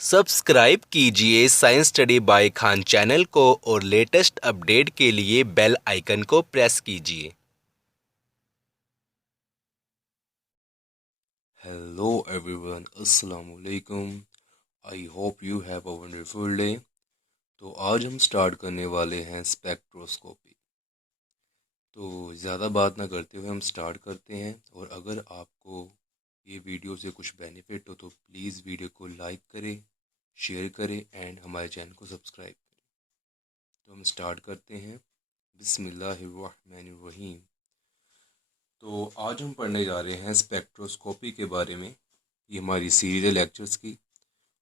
Subscribe कीजिए science study bye Khan channel को और लेटेस्ट अपडेट के लिए बेल आइकन को प्रेस कीजिए। Hello everyone, अस्सलाम वालेकुम। I hope you have a wonderful day. तो आज हम स्टार्ट करने वाले हैं स्पेक्ट्रोस्कोपी। तो ज़्यादा बात ना करते हुए हम स्टार्ट करते हैं, और अगर आपको ये वीडियो से कुछ बेनिफिट हो तो प्लीज़ वीडियो को लाइक करें, शेयर करें एंड हमारे चैनल को सब्सक्राइब करें। तो हम स्टार्ट करते हैं। बिस्मिल्लाहिर्रहमानिर्रहीम। तो आज हम पढ़ने जा रहे हैं स्पेक्ट्रोस्कोपी के बारे में। ये हमारी सीरीज है लेक्चर्स की,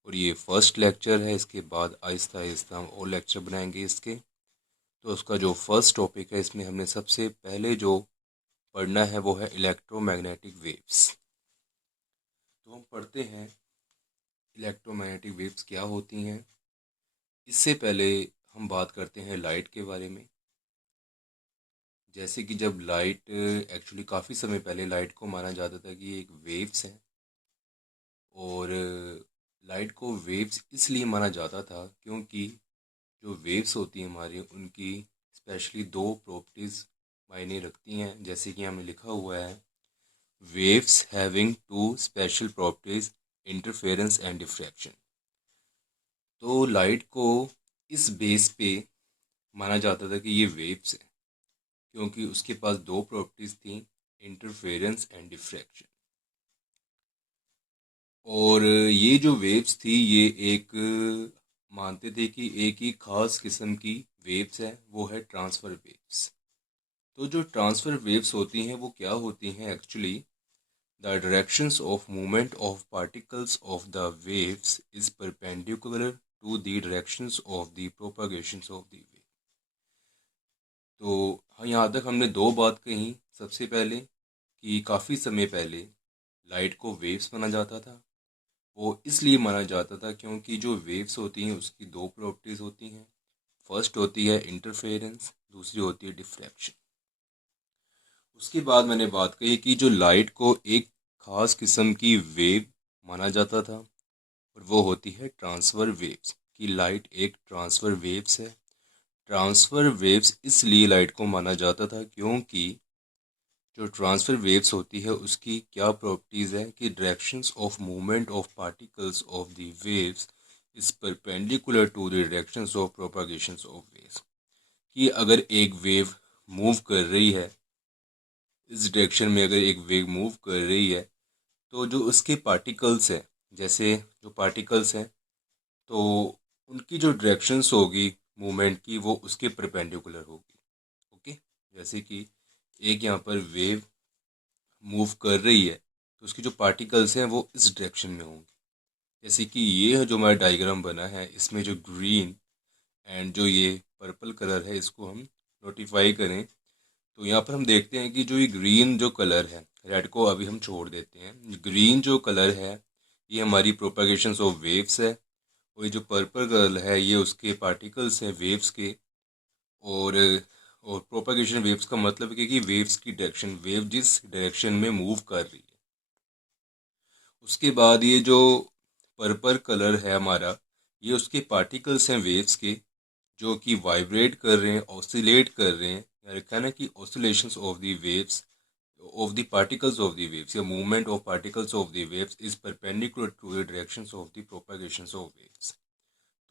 और ये फर्स्ट लेक्चर है। इसके बाद आहिस्ता आहिस्ता हम और लेक्चर बनाएंगे इसके। तो उसका जो फर्स्ट टॉपिक है, इसमें हमने सबसे पहले जो पढ़ना है वो है इलेक्ट्रोमैग्नेटिक वेव्स। तो हम पढ़ते हैं इलेक्ट्रोमैग्नेटिक वेव्स क्या होती हैं। इससे पहले हम बात करते हैं लाइट के बारे में। जैसे कि जब लाइट एक्चुअली काफ़ी समय पहले लाइट को माना जाता था कि ये एक वेव्स है, और लाइट को वेव्स इसलिए माना जाता था क्योंकि जो वेव्स होती हैं हमारी, उनकी स्पेशली दो प्रॉपर्टीज़ मायने रखती हैं। जैसे कि हमें लिखा हुआ है, waves having two special properties, interference and diffraction. तो लाइट को इस बेस पे माना जाता था कि ये वेव्स है, क्योंकि उसके पास दो प्रॉपर्टीज़ थी, इंटरफेरेंस एंड डिफ्रैक्शन। और ये जो वेव्स थी, ये एक मानते थे कि एक ही खास किस्म की वेव्स है, वो है ट्रांसफ़र वेव्स। तो जो ट्रांसफ़र वेव्स होती हैं वो क्या होती हैं actually, the directions of movement of particles of the waves is perpendicular to the directions of the propagations of the wave. तो हाँ, यहाँ तक हमने दो बात कही। सबसे पहले कि काफ़ी समय पहले लाइट को वेव्स माना जाता था। वो इसलिए माना जाता था क्योंकि जो वेव्स होती हैं उसकी दो प्रॉपर्टीज़ होती हैं। फर्स्ट होती है इंटरफेरेंस, दूसरी होती है डिफ्रैक्शन। उसके बाद मैंने बात कही कि जो लाइट को एक खास किस्म की वेव माना जाता था, और वो होती है ट्रांसफ़र वेव्स, कि लाइट एक ट्रांसफ़र वेव्स है। ट्रांसफ़र वेव्स इसलिए लाइट को माना जाता था क्योंकि जो ट्रांसफ़र वेव्स होती है उसकी क्या प्रॉपर्टीज़ है कि directions of movement of particles of the waves is perpendicular to the directions of propagations of waves. कि अगर एक वेव मूव कर रही है, इस डायरेक्शन में अगर एक वेव मूव कर रही है, तो जो उसके पार्टिकल्स हैं, जैसे जो पार्टिकल्स हैं, तो उनकी जो डायरेक्शंस होगी मूवमेंट की, वो उसके परपेंडिकुलर होगी। ओके, जैसे कि एक यहाँ पर वेव मूव कर रही है, तो उसके जो पार्टिकल्स हैं वो इस डायरेक्शन में होंगे। जैसे कि ये जो हमारा डायग्राम बना है, इसमें जो ग्रीन एंड जो ये पर्पल कलर है, इसको हम नोटिफाई करें तो यहाँ पर हम देखते हैं कि जो ये ग्रीन जो कलर है, रेड को अभी हम छोड़ देते हैं, ग्रीन जो कलर है ये हमारी प्रोपागेशंस ऑफ वेव्स है, और ये जो पर्पल कलर है ये उसके पार्टिकल्स हैं वेव्स के। और और प्रोपागेशन वेव्स का मतलब है कि वेव्स की डायरेक्शन, वेव जिस डायरेक्शन में मूव कर रही है। उसके बाद ये जो पर्पल कलर है हमारा, ये उसके पार्टिकल्स हैं वेव्स के, जो कि वाइब्रेट कर रहे हैं, ऑसिलेट कर रहे हैं। या लिखा है ना कि oscillations of the waves of the particles of the waves, या movement of particles of the waves is perpendicular to the directions of the propagations of waves।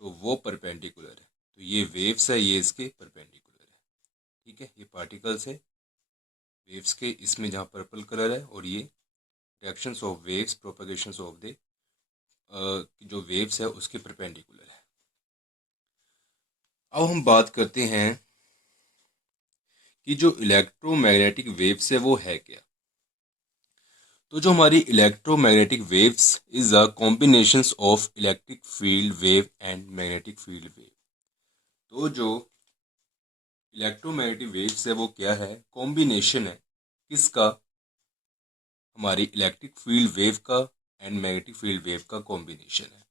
तो वो परपेंडिकुलर है, तो ये वेव्स है, ये इसके परपेंडिकुलर है। ठीक है, ये पार्टिकल्स है वेव्स के, इसमें जहाँ पर्पल कलर है, और ये directions of waves, propagations of the जो वेव्स है उसके परपेंडिकुलर है। अब हम बात करते हैं कि जो इलेक्ट्रोमैग्नेटिक वेव्स है वो है क्या। तो जो हमारी electromagnetic waves is a combinations of electric field wave and magnetic field wave. तो जो इलेक्ट्रोमैग्नेटिक वेव्स है वो क्या है, कॉम्बिनेशन है किसका, हमारी इलेक्ट्रिक फील्ड वेव का एंड मैग्नेटिक फील्ड वेव का कॉम्बिनेशन है।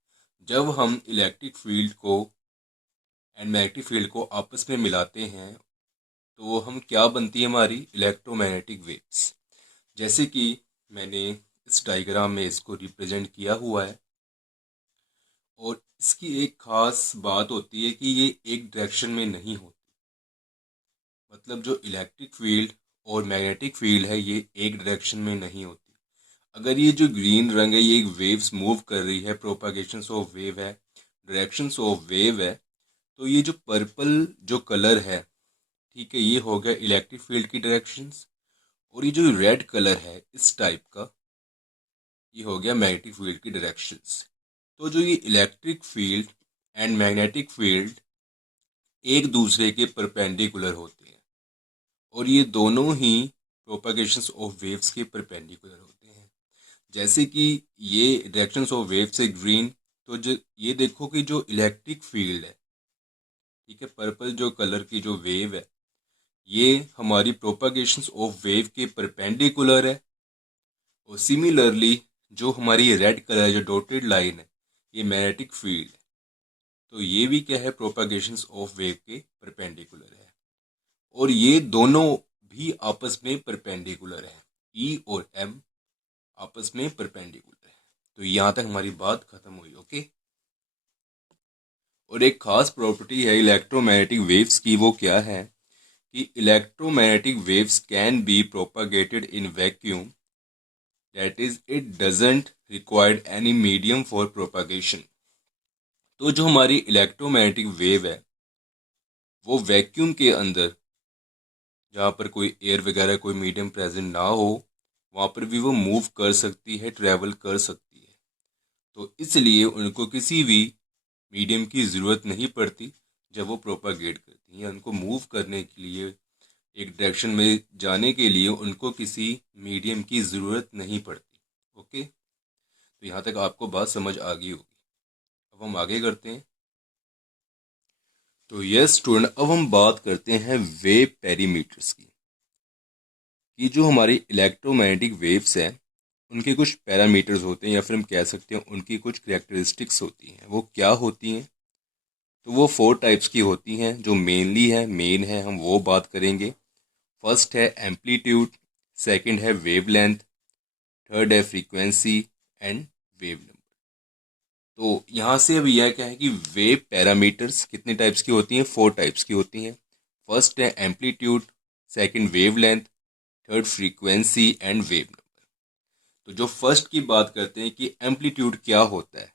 जब हम इलेक्ट्रिक फील्ड को एंड मैग्नेटिक फील्ड को आपस में मिलाते हैं, तो हम क्या बनती है हमारी इलेक्ट्रोमैग्नेटिक वेव्स। जैसे कि मैंने इस डायग्राम में इसको रिप्रेजेंट किया हुआ है, और इसकी एक खास बात होती है कि ये एक डायरेक्शन में नहीं होती। मतलब जो इलेक्ट्रिक फील्ड और मैग्नेटिक फील्ड है ये एक डायरेक्शन में नहीं होती। अगर ये जो ग्रीन रंग है ये एक वेव्स मूव कर रही है, प्रोपागेशंस ऑफ वेव है, डायरेक्शंस ऑफ वेव है, तो ये जो पर्पल जो कलर है, ठीक है, ये हो गया इलेक्ट्रिक फील्ड की डायरेक्शंस। और ये जो रेड कलर है इस टाइप का, ये हो गया मैग्नेटिक फील्ड की डायरेक्शंस। तो जो ये electric field and magnetic field एक दूसरे के परपेंडिकुलर होते हैं और ये दोनों ही प्रोपागेशंस ऑफ वेव्स के परपेंडिकुलर होते हैं। जैसे कि ये डायरेक्शंस ऑफ वेव से ग्रीन, तो जो ये देखो कि जो इलेक्ट्रिक फील्ड है, ठीक है, पर्पल जो कलर की जो वेव है, ये हमारी प्रोपागेशंस ऑफ वेव के परपेंडिकुलर है। और सिमिलरली जो हमारी रेड कलर जो डॉटेड लाइन है ये मैग्नेटिक फील्ड है, तो ये भी क्या है, प्रोपागेशंस ऑफ वेव के परपेंडिकुलर है। और ये दोनों भी आपस में परपेंडिकुलर है, ई और एम आपस में परपेंडिकुलर है। तो यहाँ तक हमारी बात खत्म हुई। ओके। और एक खास प्रॉपर्टी है इलेक्ट्रोमैग्नेटिक वेव्स की, वो क्या है कि electromagnetic waves can be propagated in vacuum, that is it doesn't required any medium for propagation. तो जो हमारी इलेक्ट्रोमैग्नेटिक वेव है वो वैक्यूम के अंदर, जहाँ पर कोई एयर वगैरह कोई मीडियम प्रेजेंट ना हो, वहाँ पर भी वो मूव कर सकती है, ट्रैवल कर सकती है। तो इसलिए उनको किसी भी मीडियम की ज़रूरत नहीं पड़ती जब वो प्रोपागेट करती हैं। उनको मूव करने के लिए, एक डायरेक्शन में जाने के लिए उनको किसी मीडियम की ज़रूरत नहीं पड़ती। ओके, तो यहाँ तक आपको बात समझ आ गई होगी। अब हम आगे करते हैं। तो यस स्टूडेंट, अब हम बात करते हैं वेव पेरीमीटर्स की, कि जो हमारी इलेक्ट्रोमैग्नेटिक वेव्स हैं उनके कुछ पैरामीटर्स होते हैं, या फिर हम कह सकते हैं उनकी कुछ कैरेक्टरिस्टिक्स होती हैं। वो क्या होती हैं? तो वो 4 टाइप्स की होती हैं। जो मेन है हम वो बात करेंगे। फर्स्ट है एम्पलीट्यूड, सेकंड है वेवलेंथ, थर्ड है फ्रीक्वेंसी एंड वेव नंबर। तो यहाँ से अब यह क्या है कि वेव पैरामीटर्स कितने टाइप्स की होती हैं? 4 टाइप्स की होती हैं। फर्स्ट है amplitude, second wavelength, third frequency and wave number. तो जो फर्स्ट की बात करते हैं कि एम्पलीट्यूड क्या होता है,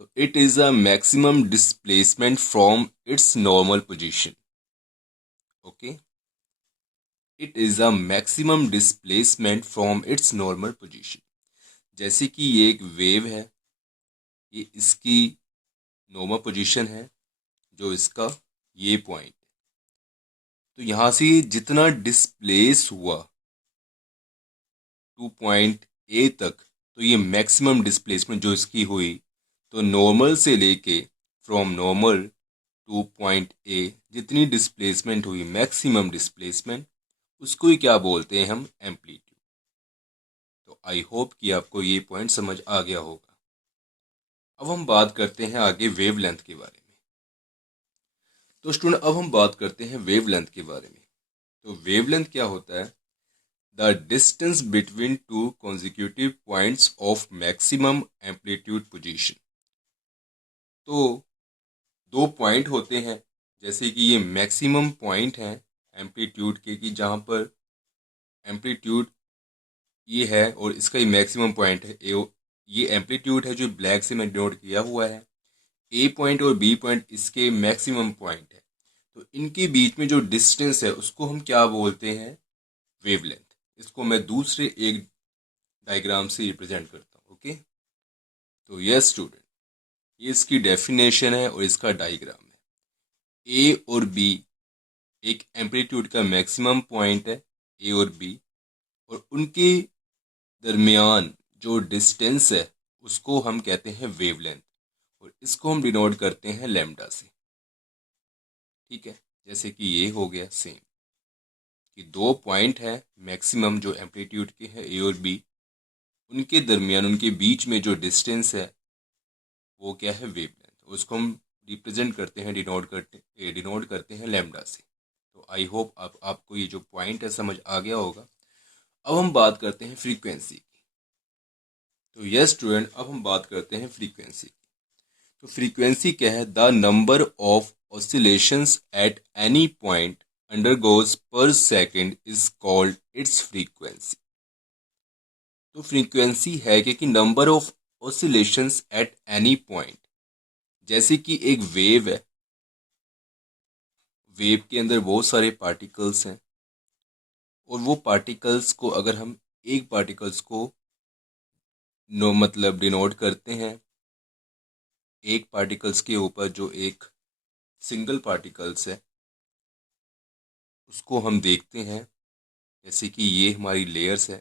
तो it is a maximum displacement from its normal position. Okay, it is a maximum displacement from its normal position. जैसे कि ये एक वेव है, ये इसकी नॉर्मल पोजीशन है, जो इसका ये पॉइंट, तो यहाँ से ये जितना डिस्प्लेस हुआ 2 पॉइंट ए तक, तो ये मैक्सिमम डिस्प्लेसमेंट जो इसकी हुई, तो नॉर्मल से लेके from normal two point A जितनी डिस्प्लेसमेंट हुई, मैक्सिमम डिस्प्लेसमेंट, उसको ही क्या बोलते हैं हम? एम्पलीट्यूड। तो आई होप कि आपको ये पॉइंट समझ आ गया होगा। अब हम बात करते हैं आगे वेवलेंथ के बारे में। तो स्टूडेंट, अब हम बात करते हैं वेवलेंथ के बारे में। तो वेवलेंथ क्या होता है? The distance between two consecutive points of maximum amplitude position. तो 2 पॉइंट होते हैं, जैसे कि ये मैक्सिमम पॉइंट है एम्पलीट्यूड के, कि जहाँ पर एम्पलीट्यूड ये है और इसका ही मैक्सिमम पॉइंट है। ये एम्पलीट्यूड है जो ब्लैक से मैं डिनोट किया हुआ है। ए पॉइंट और बी पॉइंट इसके मैक्सिमम पॉइंट है। तो इनके बीच में जो डिस्टेंस है उसको हम क्या बोलते हैं? वेवलेंथ। इसको मैं दूसरे एक डायग्राम से रिप्रेजेंट करता हूँ। ओके, तो यस स्टूडेंट, ये इसकी डेफिनेशन है और इसका डायग्राम है। ए और बी एक एम्पलीट्यूड का मैक्सिमम पॉइंट है, ए और बी, और उनके दरमियान जो डिस्टेंस है उसको हम कहते हैं वेवलेंथ, और इसको हम डिनोट करते हैं लैम्डा से। ठीक है, जैसे कि ये हो गया सेम, कि 2 पॉइंट है मैक्सिमम जो एम्पलीट्यूड के हैं, ए और बी, उनके दरमियान उनके बीच में जो डिस्टेंस है वो क्या है? वेवलेंथ। उसको हम रिप्रेजेंट करते हैं, डिनोट करते हैं लैम्डा से। तो आई होप आपको ये जो पॉइंट है समझ आ गया होगा। अब हम बात करते हैं फ्रीक्वेंसी की। तो यस स्टूडेंट, अब हम बात करते हैं फ्रीक्वेंसी की। तो फ्रीक्वेंसी क्या है? The number of oscillations at any point undergoes per second is called its frequency. तो फ्रीक्वेंसी है कि number of oscillations at any point, जैसे कि एक वेव है, वेव के अंदर बहुत सारे पार्टिकल्स हैं, और वो पार्टिकल्स को अगर हम एक पार्टिकल्स को मतलब डिनोट करते हैं, एक पार्टिकल्स के ऊपर जो एक सिंगल पार्टिकल्स है उसको हम देखते हैं, जैसे कि ये हमारी लेयर्स है,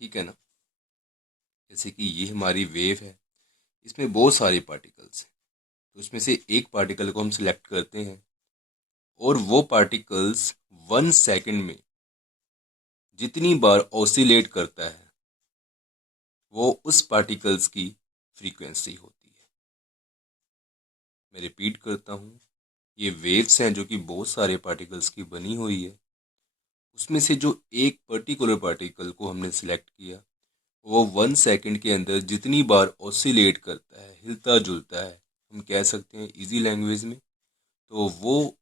ठीक है ना। जैसे कि ये हमारी वेव है, इसमें बहुत सारे पार्टिकल्स हैं, तो उसमें से एक पार्टिकल को हम सिलेक्ट करते हैं, और वो पार्टिकल्स 1 सेकंड में जितनी बार ऑसिलेट करता है वो उस पार्टिकल्स की फ्रीक्वेंसी होती है। मैं रिपीट करता हूँ, ये वेव्स हैं जो कि बहुत सारे पार्टिकल्स की बनी हुई है, उसमें से जो एक पर्टिकुलर पार्टिकल को हमने सिलेक्ट किया वो 1 सेकंड के अंदर जितनी बार ऑसिलेट करता है, हिलता जुलता है, हम कह सकते हैं इजी लैंग्वेज में, तो वो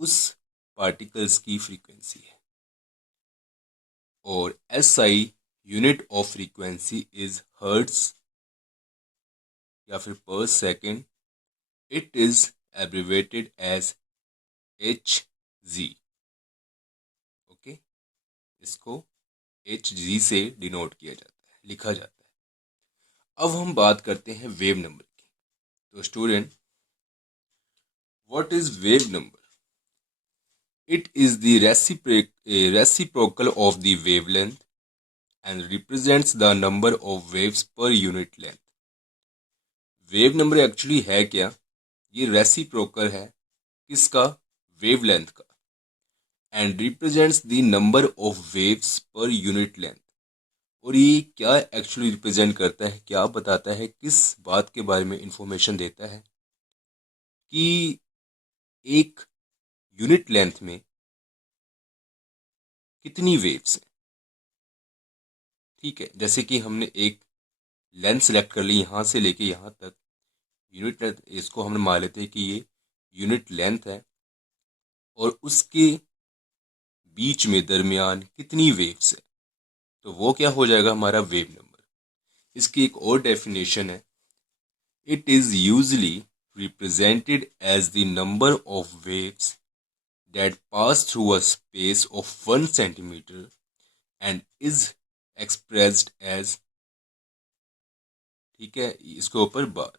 उस पार्टिकल्स की फ्रीक्वेंसी है। और SI unit of frequency is hertz या फिर per second. It is abbreviated as HZ। Okay, इसको HZ से डिनोट किया जाता है, लिखा जाता है। अब हम बात करते हैं वेव नंबर की। तो student, what is wave number? It is the reciprocal of the wavelength and represents the number of waves per unit length. Wave number actually है क्या? ये रेसिप्रोकल है किसका? वेवलेंथ का, and represents the number of waves per unit length. और ये क्या actually represent करता है, क्या बताता है, किस बात के बारे में इंफॉर्मेशन देता है कि एक यूनिट लेंथ में कितनी वेव्स हैं। ठीक है, जैसे कि हमने एक लेंथ सेलेक्ट कर ली यहाँ से लेके यहाँ तक, यूनिट लेंथ, इसको हम मान लेते हैं कि ये यूनिट लेंथ है, और उसके बीच में दरमियान कितनी वेव्स है, तो वो क्या हो जाएगा? हमारा वेव नंबर। इसकी एक और डेफिनेशन है, it is usually represented as the number of waves that pass through a space of 1 centimetre and is expressed as, ठीक है, इसके ऊपर बार।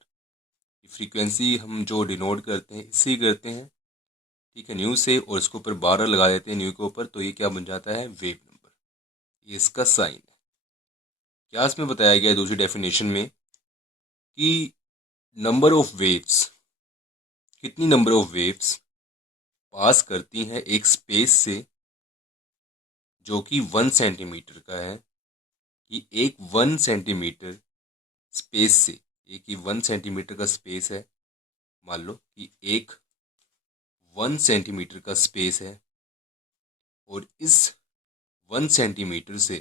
फ्रीक्वेंसी हम जो डिनोट करते हैं इससे करते हैं, ठीक है, न्यू से, और इसके ऊपर 12 लगा देते हैं न्यू के ऊपर, तो ये क्या बन जाता है? Wave number. ये इसका साइन है। क्या इसमें बताया गया है दूसरी डेफिनेशन में कि नंबर ऑफ वेव्स, कितनी नंबर ऑफ वेव्स पास करती हैं एक स्पेस से जो कि 1 सेंटीमीटर का है, कि एक 1 सेंटीमीटर स्पेस से, एक ही 1 सेंटीमीटर का स्पेस है, मान लो कि एक 1 सेंटीमीटर का स्पेस है, और इस 1 सेंटीमीटर से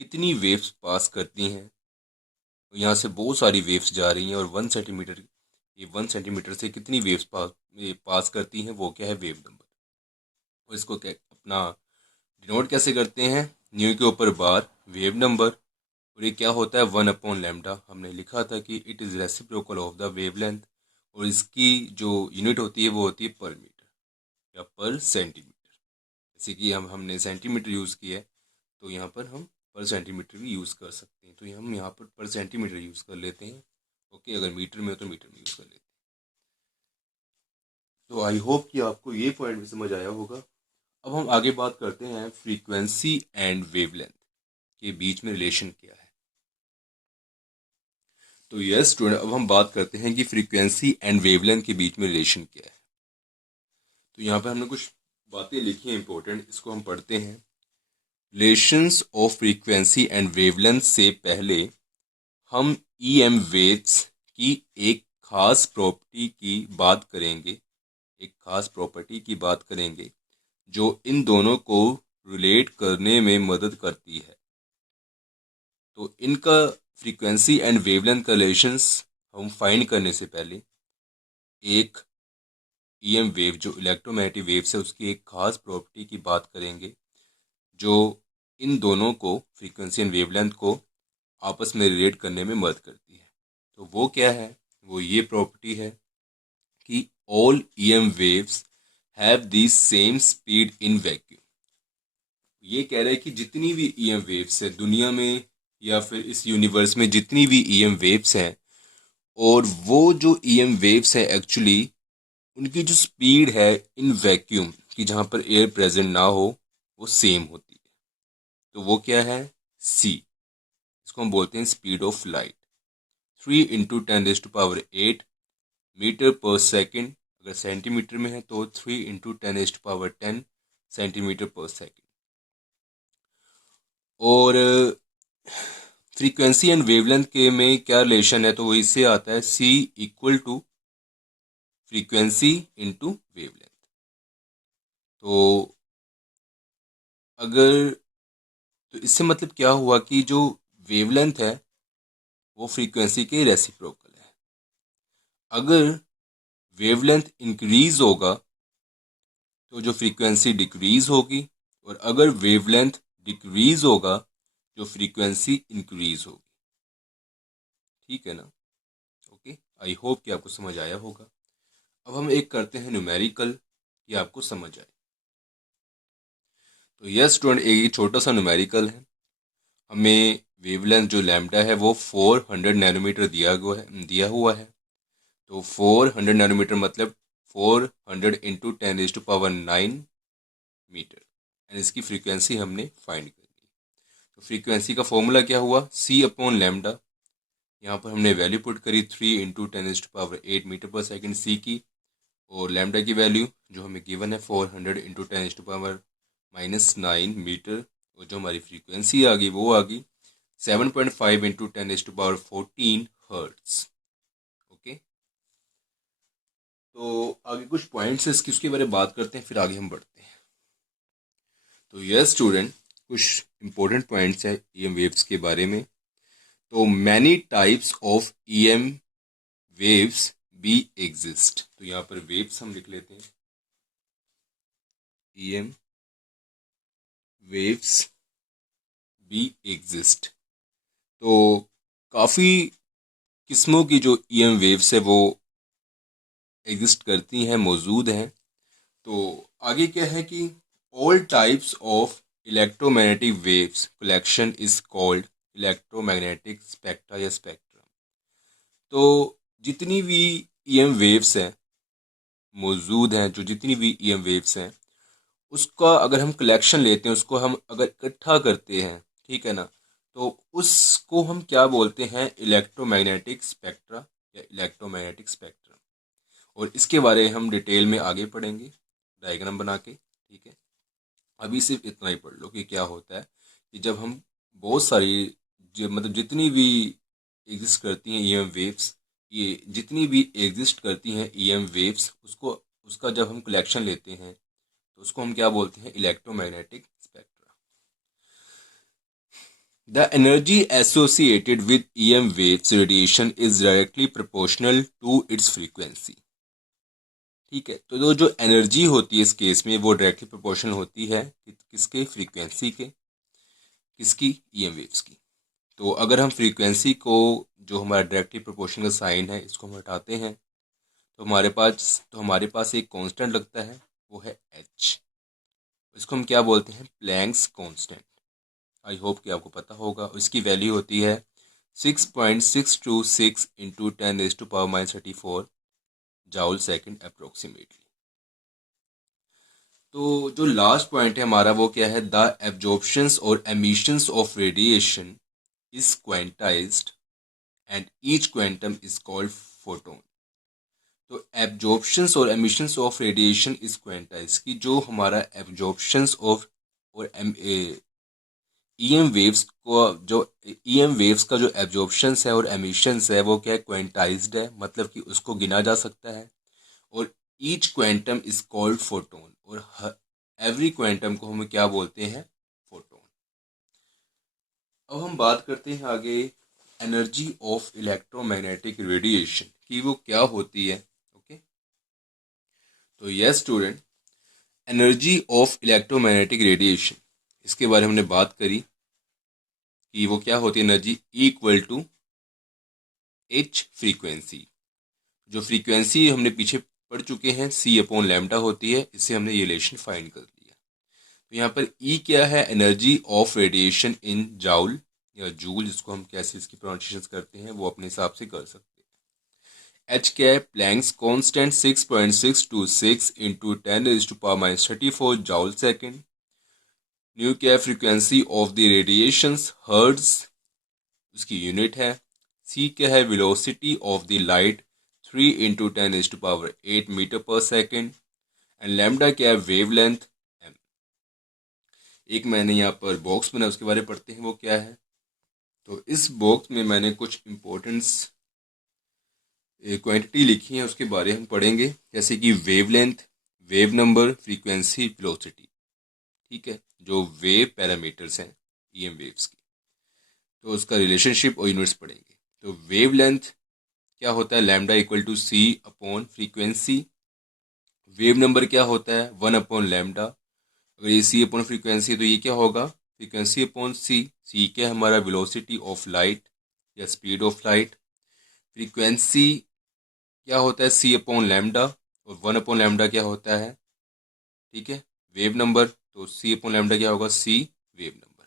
कितनी वेव्स पास करती हैं, तो यहाँ से बहुत सारी वेव्स जा रही हैं, और 1 सेंटीमीटर, ये 1 सेंटीमीटर से कितनी वेव्स पास करती हैं, वो क्या है? Wave number. और इसको क्या अपना डिनोट कैसे करते हैं? न्यू के ऊपर बार, वेव नंबर, और ये क्या होता है? 1/λ। हमने लिखा था कि it is reciprocal of the wavelength, और इसकी जो यूनिट होती है वो होती है पर मीटर या पर सेंटीमीटर। जैसे कि हमने सेंटीमीटर यूज़ किया है, तो यहाँ पर हम पर सेंटीमीटर भी यूज़ कर सकते हैं, तो हम यहाँ पर सेंटीमीटर यूज़ कर लेते हैं। ओके, अगर मीटर में हो तो मीटर में यूज़ कर लेते हैं। तो आई होप कि आपको ये पॉइंट भी समझ आया होगा। अब हम आगे बात करते हैं फ्रीक्वेंसी एंड वेवलेंथ के बीच में रिलेशन क्या है। तो यस स्टूडेंट, अब हम बात करते हैं कि फ्रीक्वेंसी एंड वेवलेंथ के बीच में रिलेशन क्या है। तो यहाँ पे हमने कुछ बातें लिखी हैं इंपॉर्टेंट, इसको हम पढ़ते हैं। Relations of frequency and wavelength से पहले हम EM वेव्स की एक खास प्रॉपर्टी की बात करेंगे, एक खास प्रॉपर्टी की बात करेंगे जो इन दोनों को रिलेट करने में मदद करती है। तो इनका फ्रीक्वेंसी एंड वेवलेंथ का रिलेशंस हम फाइंड करने से पहले एक ईएम वेव जो इलेक्ट्रोमैग्नेटिक वेव्स है उसकी एक खास प्रॉपर्टी की बात करेंगे जो इन दोनों को फ्रीक्वेंसी एंड वेवलेंथ को आपस में रिलेट करने में मदद करती है। तो वो क्या है? वो ये प्रॉपर्टी है कि all EM waves have the same speed in vacuum. ये कह रहे हैं कि जितनी भी ईएम वेव्स है दुनिया में या फिर इस यूनिवर्स में जितनी भी ईएम वेव्स हैं, और वो जो ईएम वेव्स हैं एक्चुअली उनकी जो स्पीड है इन वैक्यूम कि जहाँ पर एयर प्रेजेंट ना हो वो सेम होती है। तो वो क्या है? सी। इसको हम बोलते हैं speed of light. 3 × 10⁸ metre per second. अगर सेंटीमीटर में है तो 3 × 10⁻10 सेंटीमीटर पर सेकेंड। और फ्रीक्वेंसी एंड वेवलेंथ के में क्या रिलेशन है? तो वो इससे आता है c equal to frequency into wavelength. तो अगर तो इससे मतलब क्या हुआ कि जो वेवलेंथ है वो फ्रीक्वेंसी के रेसिप्रोकल है। अगर वेवलेंथ इंक्रीज होगा तो जो फ्रीक्वेंसी डिक्रीज होगी, और अगर वेवलेंथ डिक्रीज होगा जो फ्रीक्वेंसी इंक्रीज होगी। ठीक है ना? ओके, आई होप कि आपको समझ आया होगा। अब हम एक करते हैं न्यूमेरिकल कि आपको समझ आए। तो यस स्टूडेंट, एक छोटा सा न्यूमेरिकल है। हमें वेवलेंथ जो लैम्डा है वो 400 नैनोमीटर दिया हुआ है। तो 400 नैनोमीटर मतलब 400 इंटू 10⁹ मीटर, एंड इसकी फ्रीक्वेंसी हमने फाइंड करनी है। तो फ्रीक्वेंसी का फॉर्मूला क्या हुआ? सी अपॉन लैम्डा। यहाँ पर हमने वैल्यू पुट करी 3 × 10⁸ मीटर पर सेकेंड सी की, और लैम्डा की वैल्यू जो हमें गिवन है 400 इंटू 10⁻⁻9 मीटर, और जो हमारी फ्रीक्वेंसी आ गई वो आ गई 7.5 इंटू 10⁻14 हर्ट्स। ओके, तो आगे कुछ पॉइंट्स है इसके बारे में बात करते हैं, फिर आगे हम बढ़ते हैं। तो यस स्टूडेंट, कुछ इंपॉर्टेंट पॉइंट्स है ईएम वेव्स के बारे में। तो many types of EM waves be exist. तो यहाँ पर वेव्स हम लिख लेते हैं, ईएम वेव्स बी एग्जिस्ट। तो काफ़ी किस्मों की जो ईएम वेव्स है वो एग्जिस्ट करती हैं, मौजूद हैं। तो आगे क्या है कि all types of electromagnetic waves collection is called electromagnetic spectra या स्पेक्ट्रम। तो जितनी भी ईएम वेव्स हैं मौजूद हैं, जो जितनी भी ईएम वेव्स हैं उसका अगर हम कलेक्शन लेते हैं, उसको हम अगर इकट्ठा करते हैं, ठीक है ना, तो उसको हम क्या बोलते हैं? इलेक्ट्रोमैग्नेटिक स्पेक्ट्रा या इलेक्ट्रोमैग्नेटिक स्पेक्ट्रम। और इसके बारे में हम डिटेल में आगे पढ़ेंगे डायग्राम बना के। ठीक है, अभी सिर्फ इतना ही पढ़ लो कि क्या होता है कि जब हम बहुत सारी मतलब जितनी भी एग्जिस्ट करती हैं ईएम वेव्स, ये जितनी भी एग्जिस्ट करती हैं ईएम वेव्स, उसका जब हम कलेक्शन लेते हैं तो उसको हम क्या बोलते हैं? Electromagnetic spectra. The energy associated with EM waves radiation is directly proportional to its frequency. ठीक है, तो जो एनर्जी होती है इस केस में वो डायरेक्टली प्रोपोर्शनल होती है किसके? फ्रीक्वेंसी के। किसकी? ईएम वेव्स की। तो अगर हम फ्रीक्वेंसी को, जो हमारा डायरेक्टली प्रोपोर्शनल साइन है, इसको हम हटाते हैं तो हमारे पास एक कांस्टेंट लगता है, वो है एच। इसको हम क्या बोलते हैं? Planck's constant. आई होप कि आपको पता होगा। इसकी वैल्यू होती है 6.626 इंटू 10⁻34 जाउल सेकेंड अप्रोक्सीमेटली। तो जो लास्ट पॉइंट है हमारा वो क्या है? द एब्जॉर्प्शंस और emissions of radiation is quantized and each quantum is called photon. तो एब्जॉर्प्शंस और emissions of radiation is quantized कि जो हमारा एब्जॉर्प्शंस ऑफ और ईएम वेव्स का जो एब्जॉर्प्शंस है और एमिशंस है वो क्या है? क्वांटाइज्ड है, मतलब कि उसको गिना जा सकता है। और each quantum is called photon, और एवरी क्वांटम को हम क्या बोलते हैं? फोटोन। अब हम बात करते हैं आगे एनर्जी ऑफ इलेक्ट्रोमैग्नेटिक रेडिएशन कि वो क्या होती है। ओके, तो yes student, energy of electromagnetic radiation, इसके बारे में हमने बात करी कि वो क्या होती है। Energy equal to H frequency, जो फ्रीक्वेंसी हमने पीछे पढ़ चुके हैं सी अपॉन लैम्डा होती है, इससे हमने ये रिलेशन फाइंड कर लिया। तो यहाँ पर ई क्या है, energy of radiation in joule या जूल, जिसको हम कैसे इसकी प्रोनाउंसिएशन करते हैं वो अपने हिसाब से कर सकते हैं। एच क्या है, Planck's constant 6.626 into 10⁻⁻34 joule second. Nu क्या है, frequency of the radiations hertz, उसकी यूनिट है। सी क्या है, velocity of the light 3 into 10⁸ metre per second. And lambda क्या है, वेवलेंथ एम। एक मैंने यहाँ पर बॉक्स बना, उसके बारे में पढ़ते हैं वो क्या है। तो इस बॉक्स में मैंने कुछ इम्पोर्टेंस क्वांटिटी लिखी है, उसके बारे में हम पढ़ेंगे, जैसे कि wavelength, wave number, frequency, velocity. ठीक है, जो वेव पैरामीटर्स हैं ईएम वेव्स की, तो उसका रिलेशनशिप और यूनिट्स पढ़ेंगे। तो वेवलेंथ क्या होता है, lambda equal to C upon frequency. Wave number क्या होता है, 1 अपॉन लैम्डा। अगर ये सी अपॉन फ्रीक्वेंसी है तो ये क्या होगा, फ्रीक्वेंसी अपॉन सी। सी क्या है हमारा, वेलोसिटी ऑफ लाइट या स्पीड ऑफ लाइट। फ्रीक्वेंसी क्या होता है, सी अपॉन लैम्डा, और 1 अपॉन लैम्डा क्या होता है, ठीक है, वेव नंबर। तो सी अपॉन लैम्डा क्या होगा, सी वेव नंबर।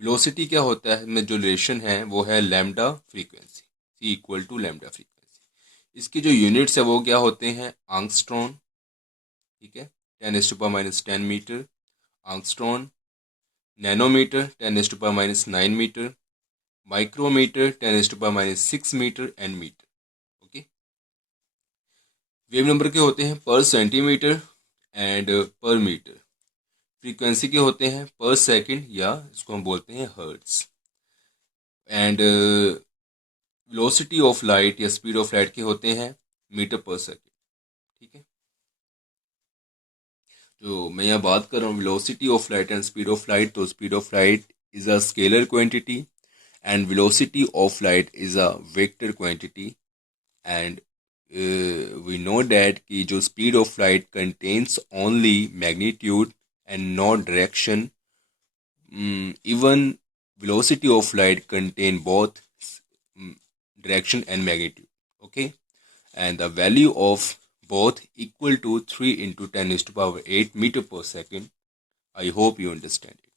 वेलोसिटी क्या होता है, में जो रिलेशन है वो है lambda frequency, C equal to lambda frequency. इसके जो यूनिट्स है वो क्या होते हैं, आंगस्ट्रॉन, ठीक है, 10⁻⁻10 metre angstrom. Nanometre 10⁻⁻9 metre. Micrometre 10⁻⁻6 metre and metre. Okay, wave number के होते हैं per centimetre and per metre. Frequency के होते हैं पर सेकंड, या इसको हम बोलते हैं hertz. And velocity of light या स्पीड ऑफ लाइट के होते हैं मीटर पर सेकंड। ठीक है, तो मैं यहाँ बात कर रहा हूँ velocity of light and speed of light. तो speed of light is a scalar quantity and velocity of light is a vector quantity. And we know that कि जो speed of light contains only magnitude and not direction. Even velocity of light contain both direction and magnitude. Okay, and the value of both equal to 3 into 10⁸ meter per second. I hope you understand it.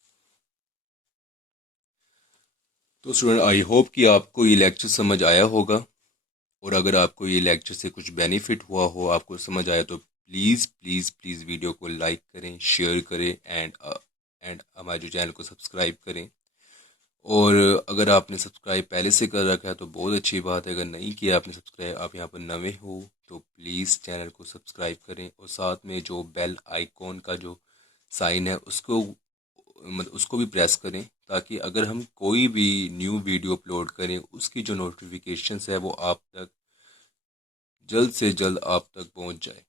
तो student, I hope कि आपको ये lecture समझ आया होगा, और अगर आपको ये लेक्चर से कुछ बेनिफिट हुआ हो, आपको समझ आया, तो प्लीज़ प्लीज़ प्लीज़ वीडियो को लाइक करें, शेयर करें एंड हमारे जो चैनल को सब्सक्राइब करें। और अगर आपने सब्सक्राइब पहले से कर रखा है तो बहुत अच्छी बात है, अगर नहीं किया आपने सब्सक्राइब, आप यहाँ पर नए हो तो प्लीज़ चैनल को सब्सक्राइब करें, और साथ में जो बेल आइकॉन का जो साइन है उसको उसको भी प्रेस करें, ताकि अगर हम कोई भी न्यू वीडियो अपलोड करें उसकी जो नोटिफिकेशंस है वो आप तक जल्द से जल्द आप तक पहुँच जाए।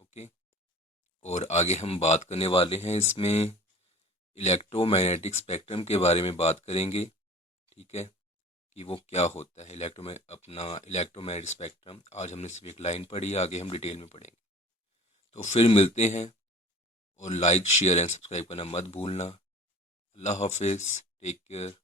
ओके, और आगे हम बात करने वाले हैं इसमें इलेक्ट्रोमैग्नेटिक स्पेक्ट्रम के बारे में बात करेंगे। ठीक है, कि वो क्या होता है इलेक्ट्रोमैग्नेटिक स्पेक्ट्रम। आज हमने सिर्फ एक लाइन पढ़ी, आगे हम डिटेल में पढ़ेंगे। तो फिर मिलते हैं, और लाइक शेयर एंड सब्सक्राइब करना मत भूलना। अल्लाह हाफिज़, टेक केयर।